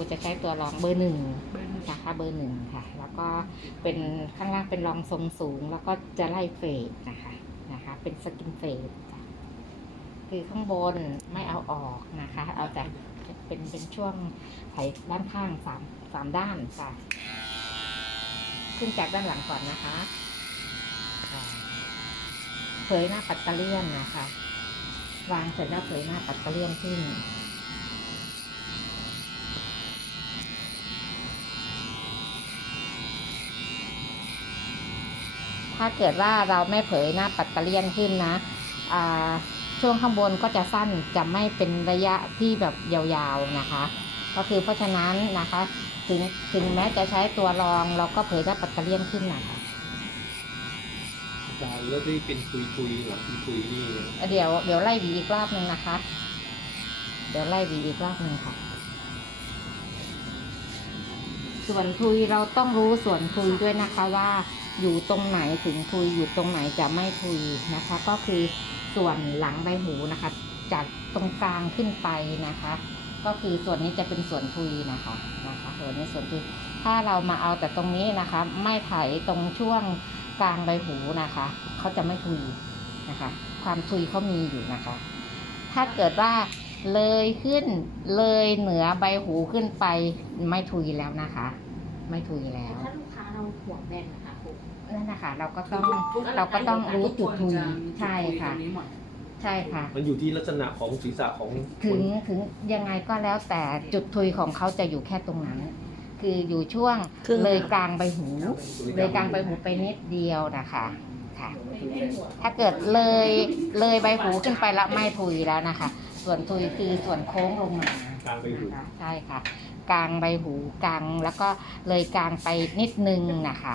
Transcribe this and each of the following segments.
ครูจะใช้ตัวรองเบอร์หนึ่งเบอร์หนึ่งนะคะเบอร์หนึ่งค่ะ แล้วก็เป็นข้างล่างเป็นรองทรงสูง แล้วก็จะไล่เฟดนะคะนะคะ เป็นสกินเฟดค่ะคือข้างบนไม่เอาออกนะคะ เอาแต่เป็นเป็นช่วงไถด้านข้างสามสามด้านค่ะ ขึ้นจากด้านหลังก่อนนะคะค่ะเผยหน้าปัตเตอร์เลียนนะคะ วางเสร็จแล้วเผยหน้าปัตเตอร์เลียนขึ้น ถ้าเกิดว่าเราไม่เผยหน้าปัตเตอร์เลียนขึ้นนะอ่าช่วงข้างบนก็จะสั้นจะไม่เป็นระยะที่แบบยาวๆนะคะ ก็คือเพราะฉะนั้นนะคะถึงถึงแม้จะใช้ตัวรองเราก็เผยหน้าปัตเตอร์เลียนขึ้นนะคะอาจารย์แล้วที่เป็นคุยคุยๆหลังคุยคุยๆนี่เดี๋ยวเดี๋ยวไล่หวีอีกรอบหนึ่งนะคะ เดี๋ยวไล่หวีอีกรอบหนึ่งค่ะ ส่วนทุยเราต้องรู้ส่วนทุยด้วยนะคะว่า อยู่ตรงไหนถึงทุยอยู่ตรงไหนจะไม่ทุยนะคะ ก็คือส่วนหลังใบหูนะคะ จากตรงกลางขึ้นไปนะคะ ก็คือส่วนนี้จะเป็นส่วนทุยนะคะนะคะส่วนนี้ส่วนทุยถ้าเรามาเอาแต่ตรงนี้นะคะ ไม่ไถตรงช่วงกลางใบหูนะคะเขาจะไม่ทุยนะคะ ความทุยเขามีอยู่นะคะ ถ้าเกิดว่าเลยขึ้นเลยเหนือใบหูขึ้นไปไม่ทุยแล้วนะคะ ไม่ทุยแล้วถ้าลูกค้าเราห่วแน่น นะคะครูนั่นนะคะเราก็ต้องทุกนเราก็ต้องรู้จุดทุยทุกคนจะมีจุดใช่ทุยค่ะตรงนี้หมดใช่ค่ะ มันอยู่ที่ลักษณะของศีรษะของถึงถึงยังไงก็แล้วแต่จุดทุยของเขาจะอยู่แค่ตรงนั้น คืออยู่ช่วงครึ่งเลยกลางใบหู เลยกลางใบหูไปนิดเดียวนะคะค่ะ ถ้าเกิดเลยเลยใบหูขึ้นไปแล้วไม่ทุยแล้วนะคะ ส่วนทุยคือส่วนโค้งลงมากลางไปอยู่นะคะใช่ค่ะ กลางใบหูกลางแล้วก็เลยกลางไปนิดนึงนะคะ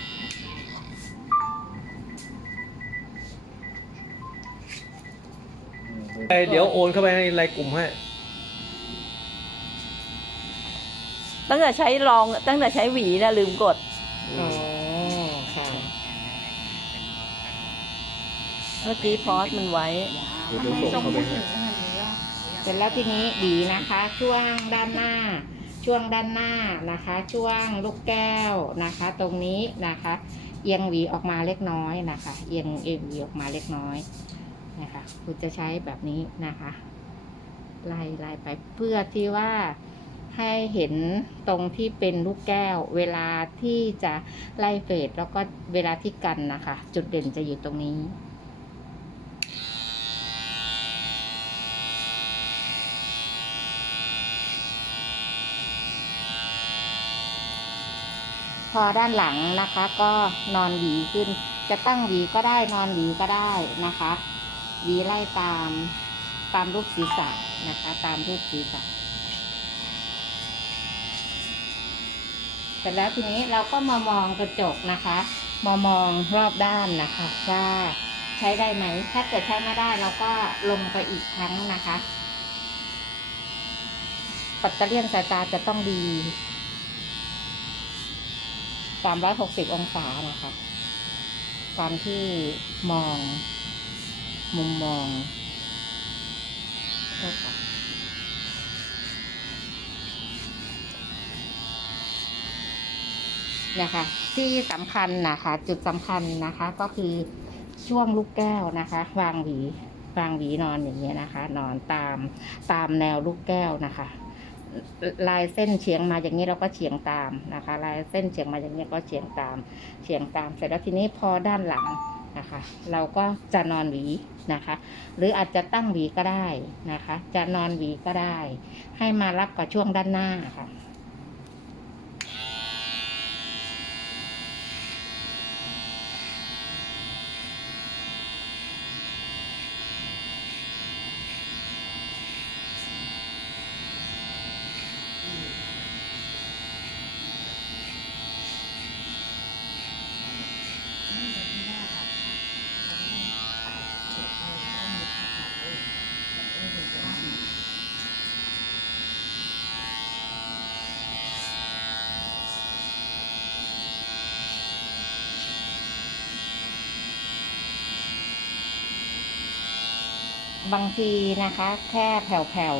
เดี๋ยวโอนเข้าไปในรายกลุ่มให้ตั้งแต่ใช้รองตั้งแต่ใช้หวีนะลืมกด อ๋อค่ะ เมื่อกี้พอสมันไว้ เดี๋ยวส่งเข้าไปให้ เสร็จแล้วทีนี้หวีนะคะ ช่วงด้านหน้า ช่วงด้านหน้านะคะ ช่วงลูกแก้วนะคะ ตรงนี้นะคะ เอียงหวีออกมาเล็กน้อยนะคะ เอียงเอียงหวีออกมาเล็กน้อย นะคะคุณจะใช้แบบนี้นะคะไล่ไล่ไปเพื่อที่ว่าให้เห็นตรงที่เป็นลูกแก้ว เวลาที่จะไล่เฟดแล้วก็เวลาที่กันนะคะ จุดเด่นจะอยู่ตรงนี้พอด้านหลังนะคะก็นอนหวีขึ้น จะตั้งหวีก็ได้นอนหวีก็ได้นะคะ วีไล่ตามตามรูปศีรษะนะคะ ตามรูปศีรษะเสร็จแล้วทีนี้เราก็มามองกระจกนะคะ มามองรอบด้านนะคะว่าใช้ได้ไหม ถ้าเกิดใช้ไม่ได้เราก็ลงไปอีกครั้งนะคะปัตเตอร์เลียนสายตาจะต้องดีสามร้อยหกสิบองศานะคะ ตอนที่มอง มุมมองโทษค่ะเนี่ยค่ะที่สำคัญนะคะ จุดสำคัญนะคะ ก็คือช่วงลูกแก้วนะคะ วางหวีวางหวีนอนอย่างเงี้ยนะคะ นอนตามตามแนวลูกแก้วนะคะลายเส้นเฉียงมาอย่างนี้เราก็เฉียงตามนะคะ ลายเส้นเฉียงมาอย่างนี้ก็เฉียงตามเฉียงตามเสร็จแล้วทีนี้พอด้านหลัง นะคะ เราก็จะนอนหวีนะคะ หรืออาจจะตั้งหวีก็ได้นะคะ จะนอนหวีก็ได้ ให้มารับกับช่วงด้านหน้าค่ะ บางทีนะคะ แค่แผ่ว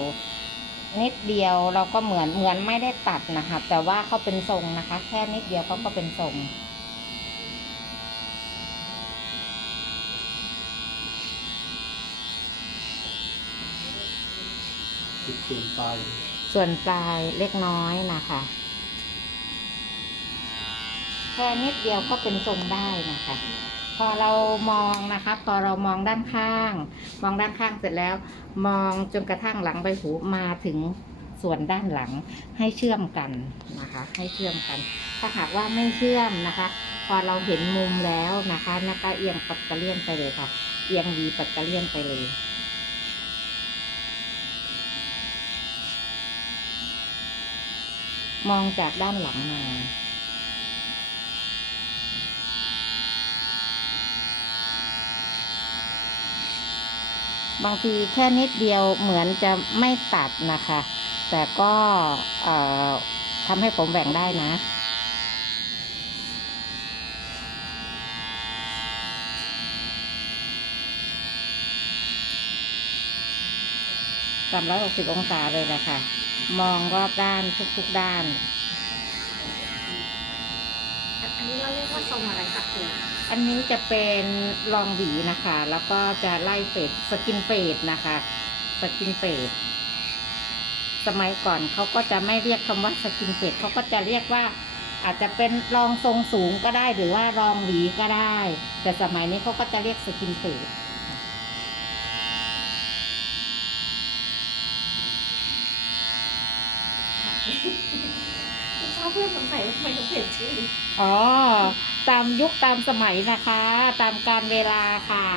ๆนิดเดียวเราก็เหมือนเหมือนไม่ได้ตัดนะคะ แต่ว่าเขาเป็นทรงนะคะ แค่นิดเดียวเขาก็เป็นทรงจุดส่วนปลายส่วนปลายเล็กน้อยนะคะ แค่นิดเดียวก็เป็นทรงได้นะคะพ อเรามองนะคะพอเรามองด้านข้าง มองด้านข้างเสร็จแล้ว มองจนกระทั่งหลังใบหูมาถึงส่วนด้านหลังให้เชื่อมกันนะคะ ให้เชื่อมกัน ถ้าหากว่าไม่เชื่อมนะคะ พอเราเห็นมุมแล้วนะคะนะคะเอียงปัดกระเลี่ยนไปเลยค่ะ เอียงวีปัดกระเลี่ยนไปเลยมองจากด้านหลังมา บางทีแค่นิดเดียวเหมือนจะไม่ตัดนะคะ แต่ก็ทำให้ผมแบ่งได้นะสามร้อยหกสิบองศาเลยนะคะ มองรอบด้านทุกๆด้านนี้เราเรียกว่าทรงอะไรคะครู อันนี้จะเป็นรองหวีนะคะ แล้วก็จะไล่เฟดสกินเฟดนะคะ สกินเฟดสมัยก่อนเขาก็จะไม่เรียกคำว่าสกินเฟดเขาก็จะเรียกว่า อาจจะเป็นรองทรงสูงก็ได้หรือว่ารองหวีก็ได้ แต่สมัยนี้เขาก็จะเรียกสกินเฟดช อบเพื่อนสงสัยว่าทำไมต้องเปลี่ยนชื่ออ๋อ ตามยุคตามสมัยนะคะ ตามการเวลาค่ะ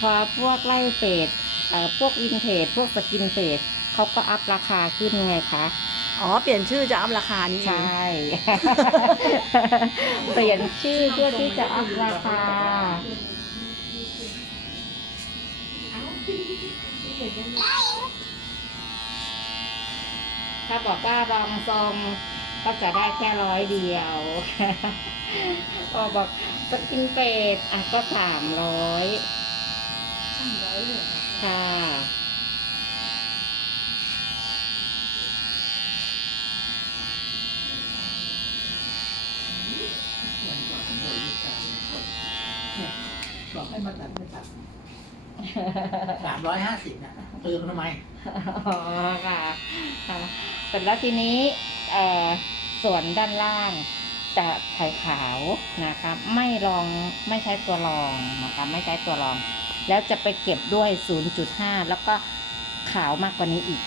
พอพวกไล่เฟดเอ่อพวกวินเทจพวกสกินเฟดเขาก็อัพราคาขึ้นไงคะ อ๋อ เปลี่ยนชื่อจะอัพราคานี่เอใช่งเปลี่ยนชื่อเพื่อที่จะอัพราคา เอ้า เหมือนกันเลยถ้าบอกว่ารองทรงก็จะได้แค่ร้อยเดียวพอบอกสกินเฟดอะก็สามร้อยสามร้อยเลยเหรอคะ ค่ะ บอกให้มาตัดไม่ตัด สามร้อยห้าสิบนะเติมทำไมอ๋อค่ะค่ะเสร็จแล้วทีนี้เอ่อส่วนด้านล่างจะไข่ขาวนะคะไม่รองไม่ใช้ตัวรองนะคะไม่ใช้ตัวรอง แล้วจะไปเก็บด้วย 0.5 แล้วก็ขาวมากกว่านี้อีก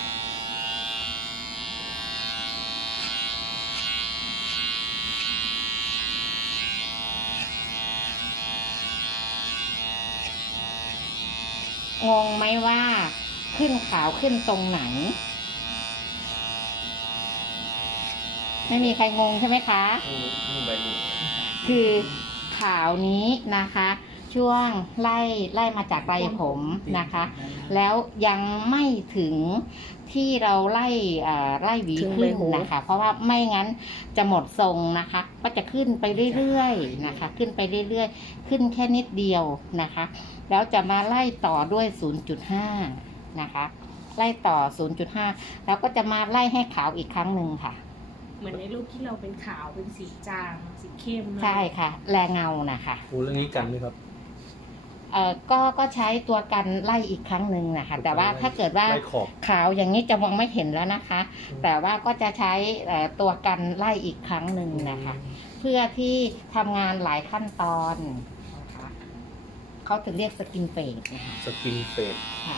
งงไหมว่าขึ้นขาวขึ้นตรงไหน ไม่มีใครงงใช่ไหมคะนี่ใบหูคือขาวนี้นะคะ ช่วงไล่ไล่มาจากใบผมนะคะ แล้วยังไม่ถึงที่เราไล่เอ่อไล่หวีถึงใบขึ้นหูนะคะ เพราะว่าไม่งั้นจะหมดทรงนะคะ ก็จะขึ้นไปเรื่อยๆนะคะ ขึ้นไปเรื่อยๆ ขึ้นแค่นิดเดียวนะคะ แล้วจะมาไล่ต่อด้วย 0.5 นะคะ ไล่ต่อ 0.5 แล้วก็จะมาไล่ให้ขาวอีกครั้งหนึ่งค่ะเหมือนในรูปที่เราเป็นขาวเป็นสีจางสีเข้มเลยใช่ค่ะ แรงเงานะคะโอ้เรื่องนี้กันไหมครับเอ่อก็ก็ใช้ตัวกันไล่อีกครั้งหนึ่งนะคะแต่ว่าถ้าเกิดว่าไล่ขอบ ขาวอย่างนี้จะมองไม่เห็นแล้วนะคะแต่ว่าก็จะใช้เอ่อตัวกันไล่อีกครั้งหนึ่งนะคะ เพื่อที่ทำงานหลายขั้นตอนนะคะเขาถึงเรียกสกินเฟดนะคะสกินเฟดค่ะ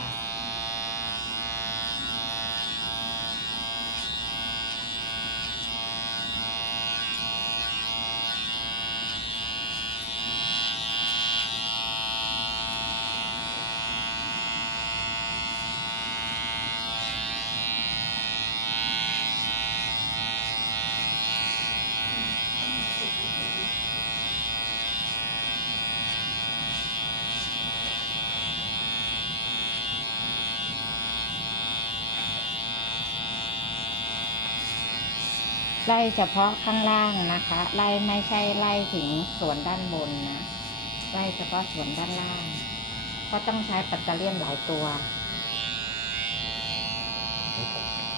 ไล่เฉพาะข้างล่างนะคะ ไล่ไม่ใช่ไล่ถึงส่วนด้านบนนะ ไล่เฉพาะส่วนด้านล่าง ก็ต้องใช้ปัตเตอร์เลียนหลายตัว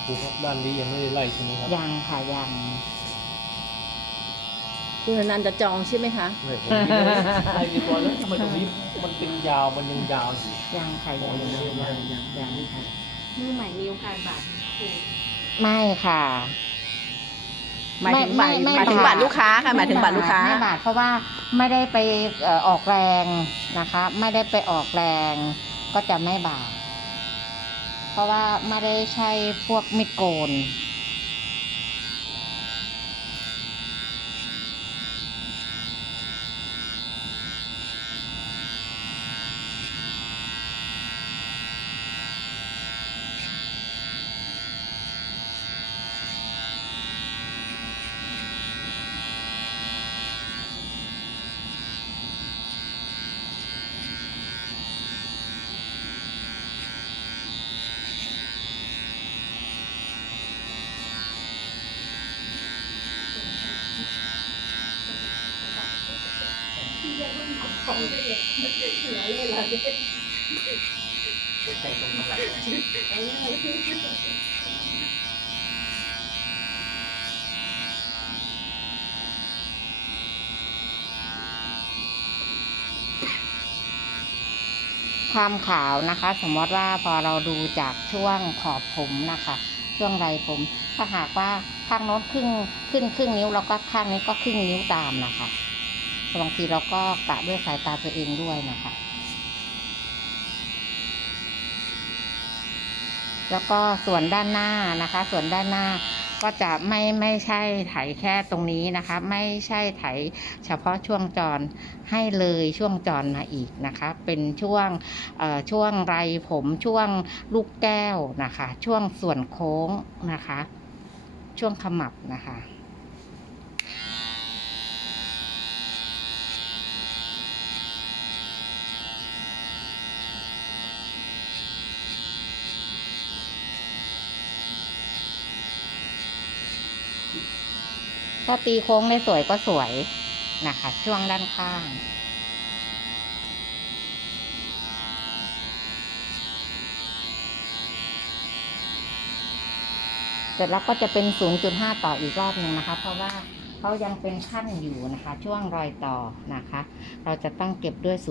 ครูครับด้านนี้ยังไม่ได้ไล่ใช่ไหมครับ ยังค่ะยังคุณอนันต์จะจองใช่ไหมคะไม่ผมไม่ได้ไล่เรียบร้อยแล้วทำไมตรงนี้มันเป็นยาวมันยังยาวอยู่ยังค่ะยังยังยังยังค่ะมือใหม่มีโอกาสบาดครูไม่ค่ะ หมายถึงบัตรไม่หมายถึงบาบัทตรลูกค้าค่ะหมายถึงบัตรลูกค้า ไม่บาทเพราะว่าไม่ได้ไปเอ่อออกแรงนะคะ ไม่ได้ไปออกแรงก็จะไม่บาทเพราะว่าไม่ได้ใช้พวกมิดโกน ใส่ตรงกำลังความขาวนะคะ สมมติว่าพอเราดูจากช่วงขอบผมนะคะ ช่วงไรผม ถ้าหากว่าข้างโน้นครึ่งขึ้นครึ่งนิ้ว แล้วก็ข้างนี้ก็ครึ่งนิ้วตามนะคะ บางทีเราก็กะด้วยสายตาตัวเองด้วยนะคะ แล้วก็ส่วนด้านหน้านะคะ ส่วนด้านหน้าก็จะไม่ไม่ใช่ไถแค่ตรงนี้นะคะ ไม่ใช่ไถเฉพาะช่วงจรให้เลยช่วงจรมาอีกนะคะ เป็นช่วงเอ่อช่วงไรผมช่วงลูกแก้วนะคะ ช่วงส่วนโค้งนะคะ ช่วงขมับนะคะ ถ้าตีโค้งได้สวยก็สวยนะคะ ช่วงด้านข้าง เสร็จแล้วก็จะเป็น 0.5 ต่ออีกรอบหนึ่งนะคะ เพราะว่าเขายังเป็นขั้นอยู่นะคะ ช่วงรอยต่อนะคะ เราจะต้องเก็บด้วย 0.5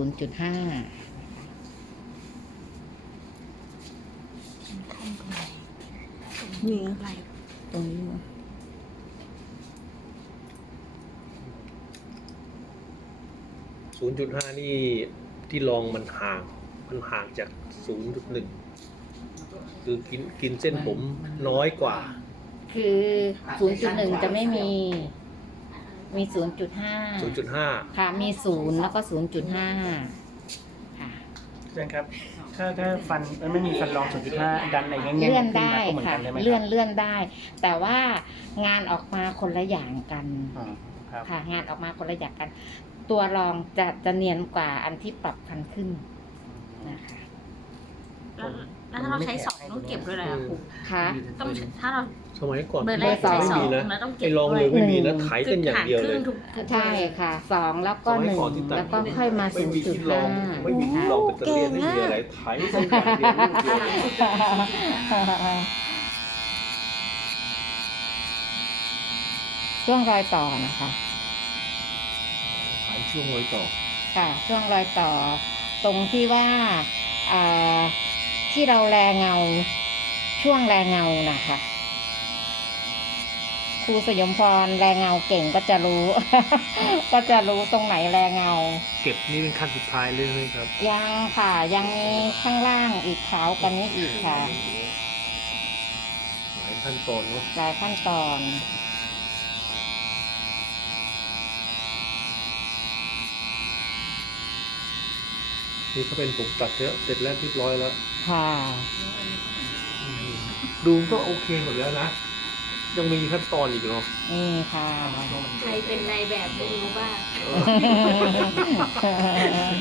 นี่ตรงนี้ ศูนย์จุดห้านี่ที่ลองมันห่าง มันห่างจากศูนย์จุดหนึ่งคือกินกินเส้นผมน้อยกว่า คือ 0.1 จะไม่มี มี0.5ศูนย์จุดห้าค่ะ มี 0 แล้วก็ 0.5 ค่ะอาจารย์ครับ ถ้าถ้าฟันมันไม่มีฟันรอง 0.5 ดันไหนแง่ๆเลื่อนขึ้นได้มาก็เหมือนค่ะกันได้ไหมครับเลื่อนเลื่อนได้ แต่ว่างานออกมาคนละอย่างกัน อ๋อครับ ค่ะ งานออกมาคนละอย่างกัน ตัวรองจะจะเนียนกว่าอันที่ปรับคันขึ้นนะคะแล้วแล้วถ้าเราใช้สองต้องเก็บด้วยอะไรอะครูค่ะ ต้องถ้าเราสมัยก่อนเบอร์แรกเบอร์สองใช้สองไม่มีนะแล้วต้องเก็ไอ้บลองด้วเลยยไม่มีนะไถกันอย่างเดียวเลยหรครึ่งทุกทุกใช่ค่ะสองแล้วก็สหมัยนึ่งก่อนที่ตัด แล้วก็ค่อยมาไม่ศูนมีย์จุดที่ลอห้างไม่มีที่ลองเป็นตะเลียนไม่มีอะไรไถกันอย่างเดียวลูกเดียว ช่วงรอยต่อนะคะไถ ช่วงรอยต่อ ค่ะ ช่วงรอยต่อ ตรงที่ว่าอ่าที่เราแลเงา ช่วงแลเงานะคะครูสยมพรแลเงาเก่งก็จะรู้ ก็จะรู้ตรงไหนแลเงา เก็บนี่เป็นขั้นสุดท้ายเลยไหมครับ ยังค่ะยังมีข้างล่างอีกขาวกันนี้อีกค่ะ หลายขั้นตอนเนาะหลายขั้นตอน นี่เขาเป็นผมตัดเสร็จเสร็จแล้วเรียบร้อยแล้วค่ะดูก็โอเคหมดแล้วนะ ยังมีขั้นตอนอีกเนาะนี่ค่ะใครเป็นนายแบบไม่รู้บ้าง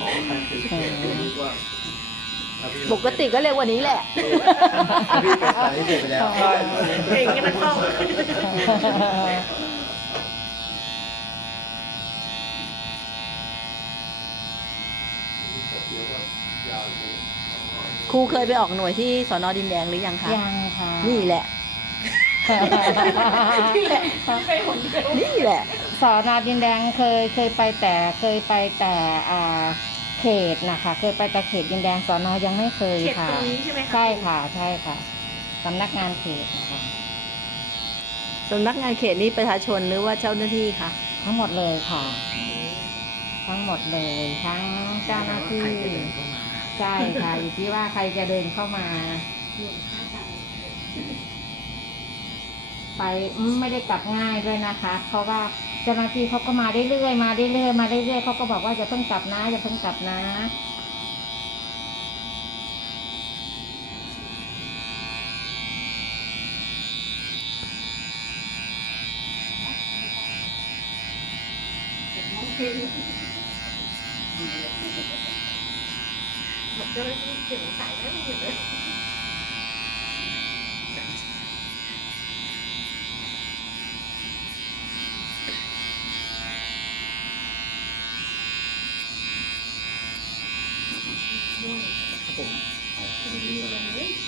ของใครคือเขียนตัวนี้ว่าปกติก็เร็วกว่านี้แหละพี่เป็นสายพิเศษไปแล้วเก่งกันนะเข้า ครูเคยไปออกหน่วยที่สอนอดินแดงหรือยังคะยังค่ะนี่แหละนี่แหละ สอนอดินแดงเคยเคยไปแต่เคยไปแต่อ่าเขตนะคะ เคยไปแต่เขตดินแดงสอนอยังไม่เคยเขตค่ะ ตรงนี้ใช่ไหมคะใช่ค่ะใช่ค่ะสำนักงานเขตนะคะ สำนักงานเขตนี้ประชาชนหรือว่าเจ้าหน้าที่คะทั้งหมดเลยค่ะ ทั้งหมดเลยทั้งเจ้าหน้าที่ ใครจะเดินเข้ามา ใช่ค่ะอยู่ที่ว่าใครจะเดินเข้ามา ไปอืมไม่ได้กลับง่ายด้วยนะคะ เพราะว่าเจ้าหน้าที่เขาก็มาเรื่อยๆมาเรื่อยๆมาเรื่อยๆเขาก็บอกว่าจะเพิ่งกลับนะจะเพิ่งกลับนะ แบบเจ้าหน้าที่เก่งสายได้ไม่เห็นเลย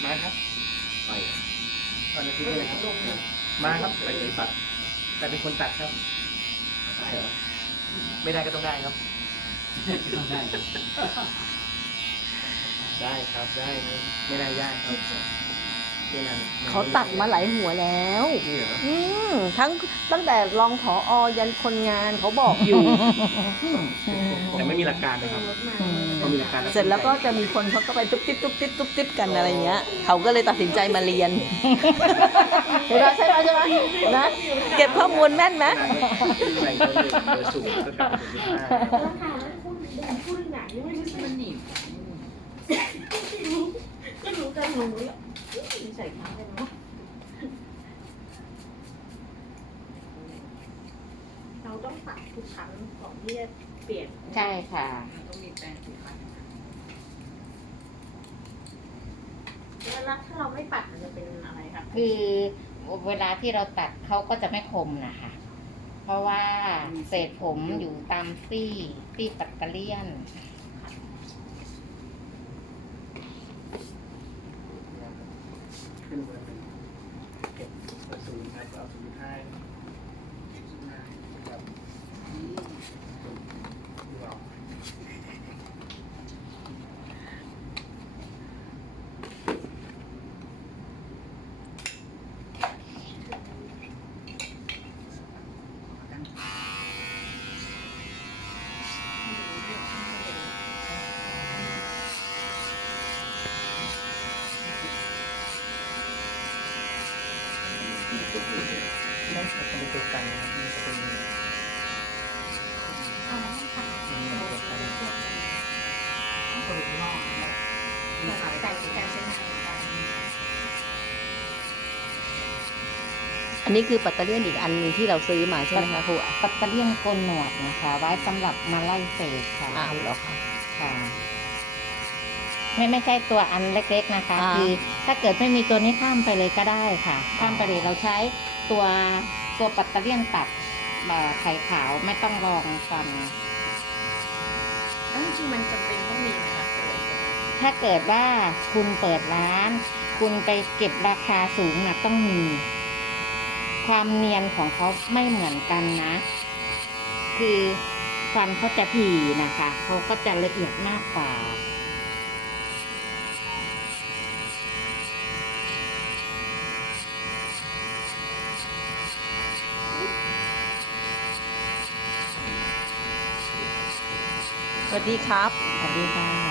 มาครับ ไป ตอนนี้คืออะไรครับ มาครับไปเลยตัด แต่เป็น คนตัดครับ ได้เหรอ ไม่ได้ก็ต้องได้ครับ ต้องได้ ได้ครับ ได้นะไม่ได้ยากครับไม่นาน เขาตัดมาหลายหัวแล้วนี่เหรออืมทั้งตั้งแต่รองผออยันคนงานเขาบอกอยู่ แต่ไม่มีหลักการนะครับรถมาเขามีหลักการเสร็จแล้วก็จะมีคนเขาก็ไปตุ๊บติ๊บตุ๊บติ๊บตุ๊บติ๊บกันอะไรเงี้ย เขาก็เลยตัดสินใจมาเรียนใช่ไหมใช่ไหมใช่ไหมนะเก็บข้อมูลแม่นไหมใส่เบอร์หนึ่งเบอร์ศูนย์ก็กลับไปศูนย์จุดห้าแล้วค่ะแล้วคุณเดินพูดหนักยังไม่รู้สึกมันหนีบรู้ก็รู้กันรู้แล้ว ใส่ขาได้ไหมเราต้องตัดทุกครั้งก่อนที่จะเปลี่ยนใช่ค่ะ ต้องมีแปรงสีฟันแล้วถ้าเราไม่ปัดมันจะเป็นอะไรครับคือเวลาที่เราตัดเขาก็จะไม่คมนะคะ เพราะว่าเศษผมอยู่ตามซี่ซี่ปัตเตอร์เลียน ขึ้นเบอร์หนึ่งเก็บเบอร์ศูนย์ครับเอาศูนย์จุดห้าครับดูเอา นั่นจะเป็นตัวกันนะครับนี่จะเป็นนี่ตัวกัน แต่งแต่งเส้นอันนี้คือปัตเตอร์เลียนอีกอันนึงที่เราซื้อมาใช่ไหมคะครูอะปัตเตอร์เลียนโกนหนวดนะคะไว้สำหรับมาไล่เศษค่ะอ้าวเหรอคะค่ะ ไม่ไม่ใช่ตัวอันเล็กๆนะคะ อ่า คือถ้าเกิดไม่มีตัวนี้ข้ามไปเลยก็ได้ค่ะ ข้ามไปเลยเราใช้ตัวตัวปัตเตอร์เลียนตัดอ่าไข่ขาวไม่ต้องรองฟัน แล้วจริงๆมันจำเป็นต้องมีไหม ถ้าเกิดว่าคุณเปิดร้าน คุณไปเก็บราคาสูงนะต้องมี ความเนียนของเขาไม่เหมือนกันนะ คือฟันเขาจะถี่นะคะเขาก็จะละเอียดมากกว่าสวัสดีครับ สวัสดีค่ะ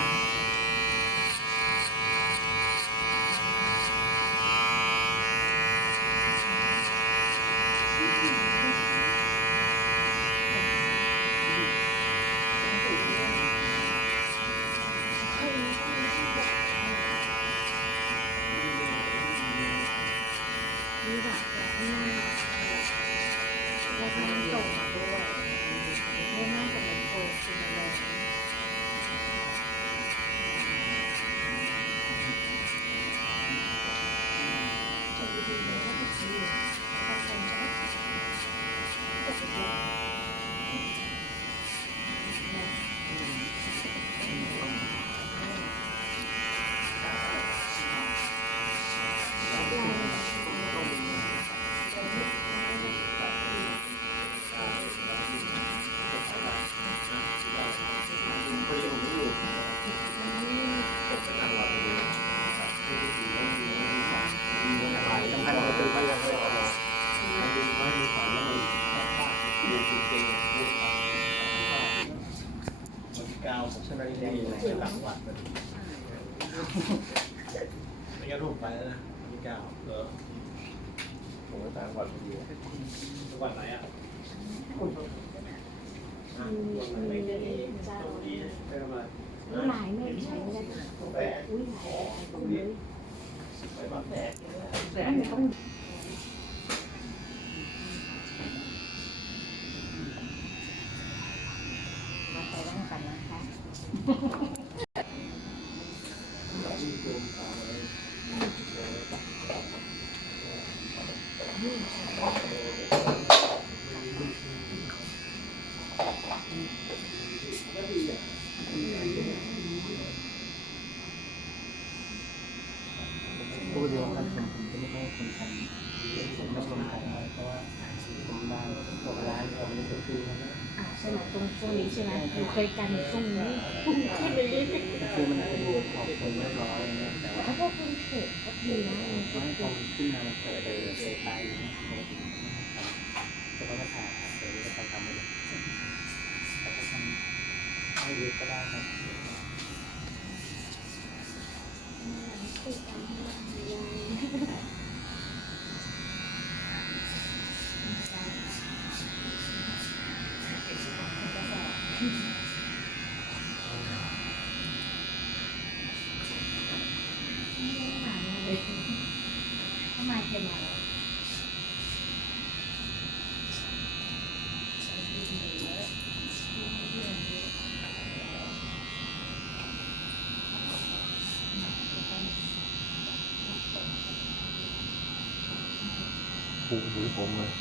ผมเลย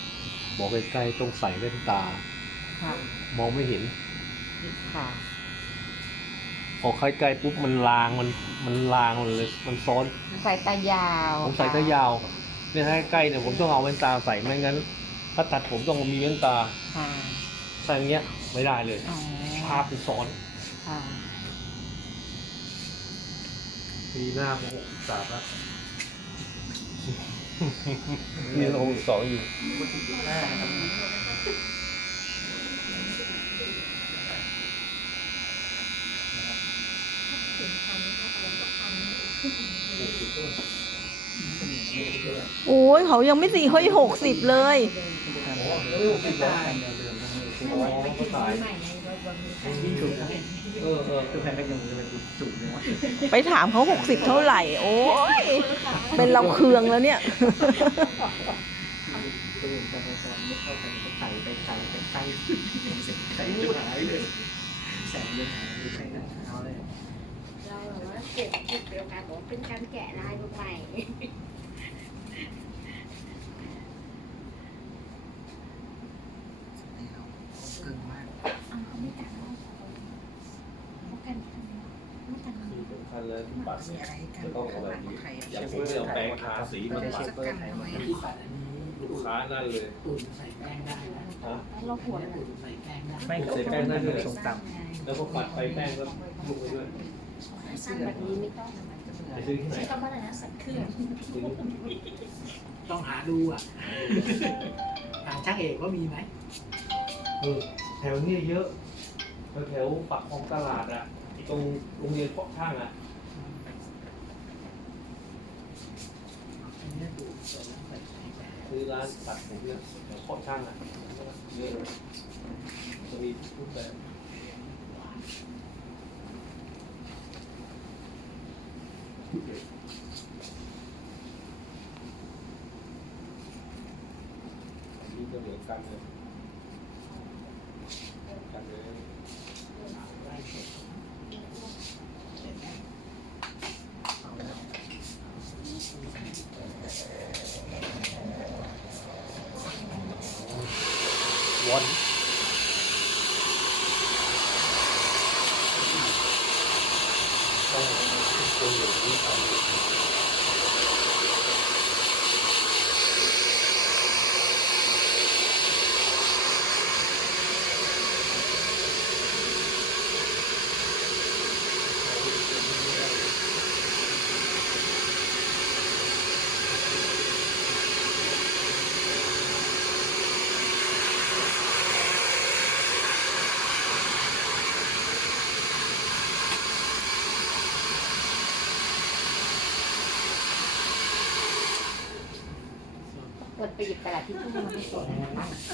บอกใกล้ๆต้องใส่แว่นตา ค่ะ มองไม่เห็น ค่ะ พอใกล้ๆปุ๊บมันลางมันมันลางมันเลย มันซ้อนใส่ตายาวผมใส่ตายาวเนี่ยถ้าใกล้ๆเนี่ยผมต้องเอาแว่นตาใส่ไม่งั้น ถ้าตัดผมต้องมีแว่นตาค่ะใส่อย่างเงี้ยไม่ได้เลยอ๋อภาพมันซ้อนค่ะ ปีหน้าผมหกสิบสามแล้ว นี่เราหกสิบสองอยู่โอ้ยเขายังไม่สี่ห้อยหกสิบเลยก็ตายใหม่ในวันนี้ยิ่งถูก เออเออคือแฟนก็ยังจะเป็นจุกเลยวะไปถามเขาหกสิบเท่าไหร่ โอ้ยเป็นเราเคืองแล้วเนี่ยตัวเองจะไปตอนไม่เข้ากันก็ใส่ไปใส่ไปใส่ใส่จนหายเลยแสบเลยหายเลยใส่กันเอาเลย เราแบบว่าเก็บจุดเดียวกันบอกว่าเป็นการแกะลายใหม่ เกินมาก อ้าวไม่กันเขาเขากันไม่กัน ที่สำคัญ เลยที่ปัดเนี่ยอะไรกันจะต้องเอาแบบนี้อย่าผมไม่เอาแปรงทาสีมันปัดเปอร์ไทยหมดที่ปัดอันนี้ลูกค้านั่นเลยอุ่นใส่แป้งได้นะฮะเราหัวอุ่นใส่แป้งได้ไม่ใส่แป้งนั่นเลยส่งต่ำแล้วก็ปัดไปแป้งก็ลุกไปด้วยสั้นแบบนี้ไม่ต้องไปซื้อที่ไหนใช้คำว่าอะไรนะสักเครื่องซื้อต้องหาดูอะหาช่างเอกว่ามีไหมเออแถวเนี้เยอะแถวๆปากคลองตลาดอะที่ตรงโรงเรียนเพาะช่างอะ คือร้านตัดผมเนี่ยเขาช่างอะเยอะเลยจะมีทุกแบบอันนี้ก็เหมือนกันเลย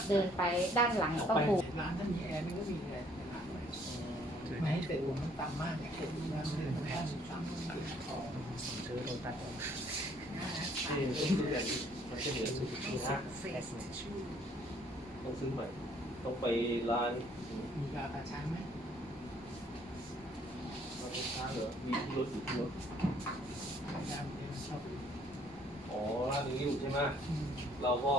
เดินไปด้านหลังต้องปูร้านถ้านมีแอร์มันก็มีแอร์ไม่ให้แต่ลมมันต่ำมากเนี่ยคนร้านมันเลยมันต่ำต่ำของซื้อโรตัสที่ที่แบบมันจะเหลือสุดที่ห้าต้องซื้อใหม่ ต้องไปร้าน มีกาตาช้างไหมร้านค้างเหรอมีที่รถอยู่ที่รถร้านเดียวอ๋อร้านนี้อยู่ใช่ไหมเราก็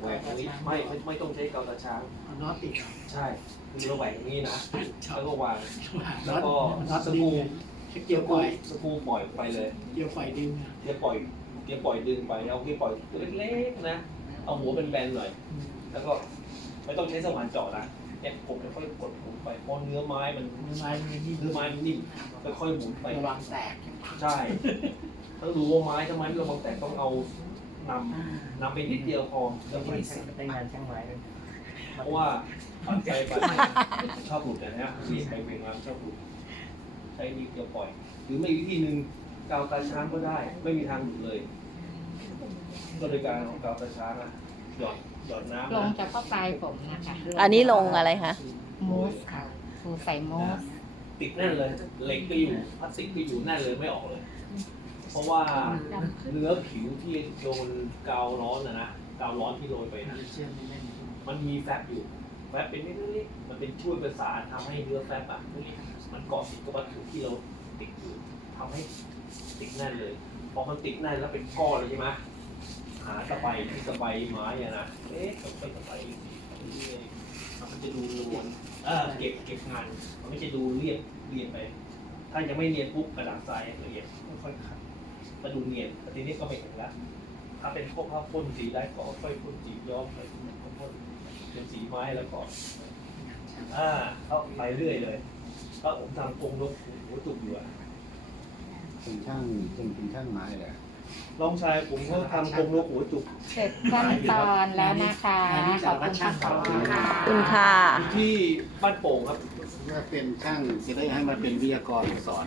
แหวกตรงนี้ไม่ไม่ไม่ต้องใช้กาวตาช้าง เอาน็อตติดใช่คือเราแหวกตรงนี้นะชอแล้บวก็วางน็อตแล้วก็น็อตสดึกรูงเกี่ยวปล่อยสกรูปล่อยไปเลยเกี่ยวปล่อยดึงอะเกียร์ปล่อยเกียร์ปล่อยดึงไปเอาเกียร์ปล่อยตัวเล็กๆนะ เอาหัวเป็นแบนๆหน่อยแล้วก็ไม่ต้องใช้สว่านเจาะนะเนี่ยผมจะค่อยกดหมุนไปเพราะเนื้อไม้มันมือไม้มือนี่เนื้อไม้มันนิ่มค่อยๆหมุนไป ระวังแตก ใช่ ต้องดูว่าไม้ทำไมเราบางแต่ต้องเอา นำนำไปนิดเดียวพอแล้วก็ได้งานช่างไม้ด้วยเพราะว่าปัจจัยปัจจัยชอบหลุดนะฮะเวียนไปเวียนมาชอบหลุดใช้นิดเดียวปล่อย หรือไม่วิธีหนึ่งกาวตาช้างก็ได้ ไม่มีทางหลุดเลย ก็โดยการเอากาวตาช้างอะหยอดหยอดน้ำลงนะจากข้อปลายผมนะคะอันนี้ลงอะไรคะมูสค่ะปูใส่มูสติดแน่นเลยเหล็กก็อยู่พลาสติกก็อยู่แน่นเลยไม่ออกเลย เพราะว่าเนื้อผิวที่โดนกาวร้อนนะนะกาวร้อนที่โรยไปนะมันมีแฟบอยู่แฟบเป็นนิดๆมันเป็นช่วยประสานทำให้เนื้อแฟบอะมันเกาะติดกับวัตถุที่เราติดอยู่ทำให้ติดแน่นเลยพอมันติดแน่นแล้วเป็นก้อนเลยใช่ไหมหาตะไบที่ตะไบไม้อะนะเอ๊ะตะไบตะไบมันจะดูนวลเออเก็บเก็บงานมันไม่จะดูเรียบเรียนไป ถ้ายังไม่เนียนปุ๊บกระดาษทรายละเอียดค่อยๆขัด มาดูเนียนแต่ทีนี้ก็ไม่ถึงละถ้าเป็นพวกผ้าพ่นสีได้ก็ค่อยๆพ่นสีย้อมไปพ่นเป็นสีไม้แล้วก็อ่าเข้าไปเรื่อยเลยก็ผมทำกรงนกหัวจุกอยู่อะเป็นช่างเป็นเป็นช่างไม้แหละลองชายผมก็ทำกรงนกหัวจุกเสร็จขั้นตอนแล้วนะคะขอบคุณค่ะขอบคุณค่ะที่บ้านโป่งครับถ้าเป็นช่างจะได้ให้มาเป็นวิทยากรสอน